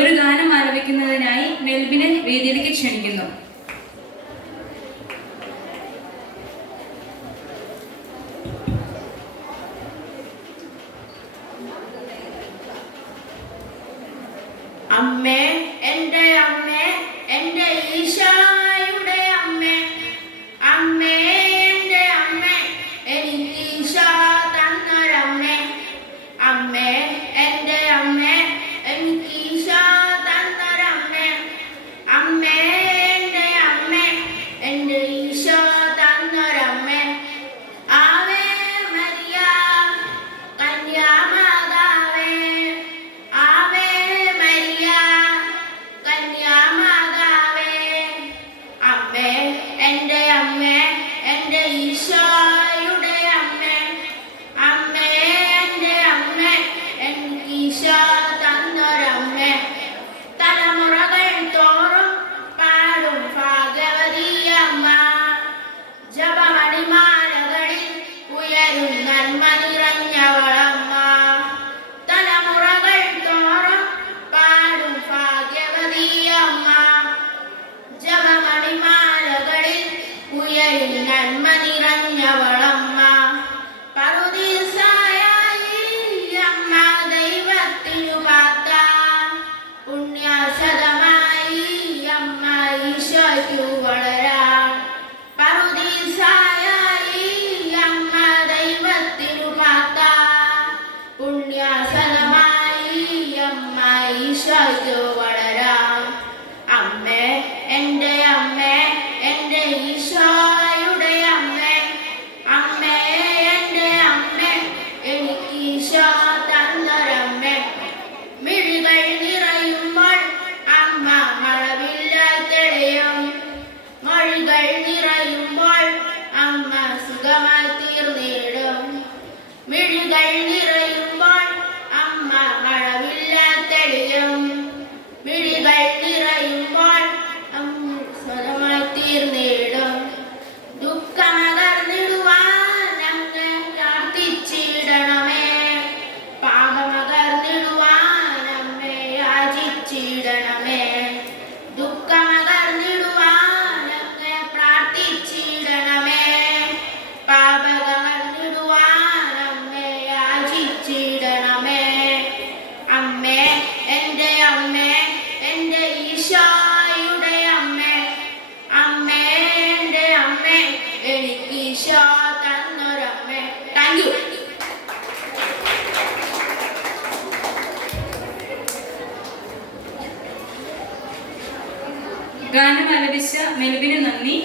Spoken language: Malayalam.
ഒരു ഗാനം ആലപിക്കുന്നതിനായി മെൽബിനെ വേദിയിലേക്ക് ക്ഷണിക്കുന്നു. അമ്മേ, എൻ്റെ അമ്മേ, എൻ്റെ ഈശോയുടെ അമ്മേ, അമ്മേ എൻ്റെ അമ്മേ, എനിക്ക് ഈശോ തന്നൊരമ്മേ, അമ്മേ എൻ്റെ അമ്മേ, എനിക്ക് ഈശോ തന്നൊരമ്മേ, അമ്മേ എൻ്റെ അമ്മേ, എൻ്റെ ഈശോ തന്നൊരമ്മേ. ആവേ മരിയ കന്യാമാതാവേ, ആവേ മരിയ കന്യാമാതാവേ, അമ്മേ എൻ്റെ അമ്മേ, എൻ്റെ ഈശോയുടെ അമ്മേ, അമ്മേ എൻ്റെ അമ്മേ, എനിക്ക് ഈശോ തന്നൊരമ്മേ. തലമുറകൾ തോറും പാടും ഭാഗവതി അമ്മ, ജപമണിമാലകളിൽ ഉയരും നന്മ നിറഞ്ഞവളമ്മ. തലമുറകൾ തോറും പാടും ഭാഗ്യവതി അമ്മ, ജപമണിമാലകളിൽ ഉയരും നന്മ നിറഞ്ഞവളമ്മ. പറുദീസായായി അമ്മ ദൈവത്തിനു പാത്ത, പുണ്യസദമായി അമ്മ ഈശോയ്ക്കു വളരാൻ. പറുദീസായായി അമ്മ ദൈവത്തിനു പാത്ത, പുണ്യസദമായി അമ്മ ഈശോയ്ക്കു വളരാൻ. അമ്മേ എൻ്റെ അമ്മേ, എൻ്റെ ഈശോയുടെ അമ്മേ, അമ്മേ എൻ്റെ അമ്മേ, എനിക്ക് ഈശോ തന്നൊരമ്മേ. മിഴികൾ നിറയുമ്പോൾ അമ്മ മഴവില്ലായി തെളിയും, മൊഴികൾ നിറയുമ്പോൾ അമ്മ സുഖമായി തീർന്നിടും. മിഴികൾ നിറയുമ്പോൾ അമ്മ മഴവില്ലായി തെളിയും, മിഴികൾ നിറയുമ്പോൾ അമ്മ സുഖമായി തീർന്നിടും. ദുഃഖമകർന്നിടുവാൻ അങ്ങ് പ്രാർത്ഥിച്ചിടണമേ, പാപമകർന്നിടുവാൻ അമ്മേ യാചിച്ചിടണമേ. ദുഃഖമകർന്നിടുവാൻ അങ്ങ് പ്രാർത്ഥിച്ചിടണമേ, പാപമകർന്നിടുവാൻ അമ്മേ യാചിച്ചിടണമേ. അമ്മേ എൻ്റെ അമ്മേ, എൻ്റെ ഈശോയുടെ അമ്മേ, അമ്മേ എൻ്റെ അമ്മേ, എനിക്ക് ഈശോ തന്നൊരമ്മേ. Thank you. ഗാനം ആലപിച്ച മെൽബിന് നന്ദി.